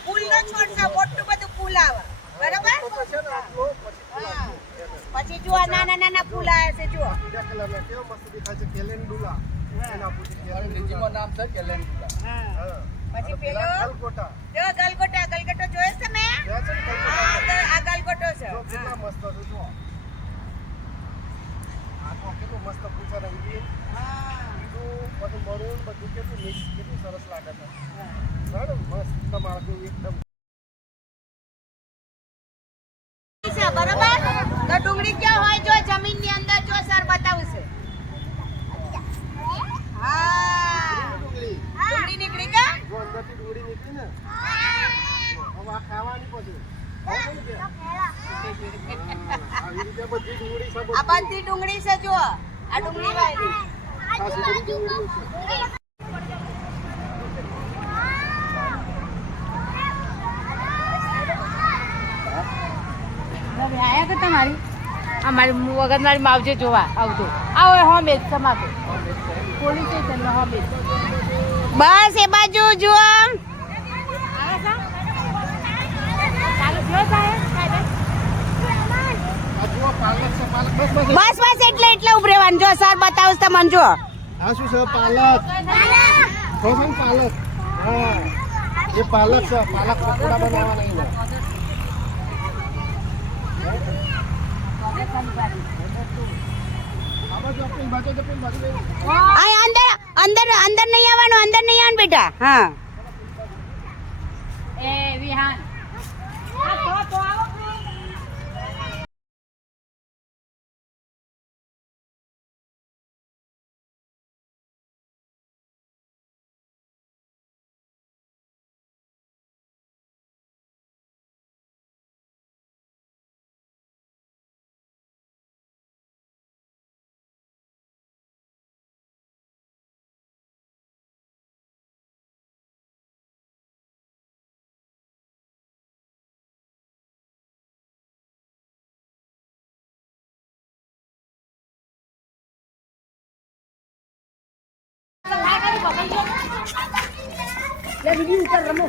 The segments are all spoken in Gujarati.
ફૂલનો છોડ છે મોટું બધું ફૂલ આવે બરાબર પછી જો નાના નાના ફૂલ આવે છે જો કેવો મસ્ત દેખાય છે કેલેન્ડુલા એના અંગ્રેજીમાં નામ છે કેલેન્ડુલા. પછી પેલો ગલગોટા જો ગલગોટા જોયો છે તમે આ ગલગોટો છે કેટલા મસ્ત છે જો આ તો કેટલું મસ્ત પૂછા રંગી બધું મરૂન બધું કેટલું મિક્સ કેટલું સરસ લાગે છે મસ્ત માળખું એકદમ બરાબર તો ડુંગળી ક્યાં હોય જો જમીનની અંદર જો સર બતાવશે હા ડુંગળી નીકળી કે જો અંદરથી ડુંગળી નીકળી ને હવે આ ખાવાની પછી આવી રીતે બધી ડુંગળી છે આ બધી ડુંગળી છે જો આ ડુંગળી વાળી આયા કે તમારી અમારી વગરનારી માવજે જોવા આવતો આવો હોમેજ તમારે પોલીસ સ્ટેશન નો હોમેજ બસ એ બાજુ જુઓ બસ બસ એટલે ઉભી રહેવાનું જો સર બતાવું તમને જો આ શું છે પાલક પાલક હા એ પાલક છે પાલક પકોડા બનાવવાના નહીં અંદર નહીં આવવાનું બેટા હા એ વિહાન તો આવો ले वीडियो उतर रमो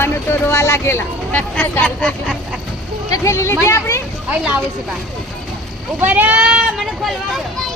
મને તો રોવા લાગેલા ચટણી લીધી આપણી અહીં લાવે છે બા ઉભા રે મને ખોલવા દો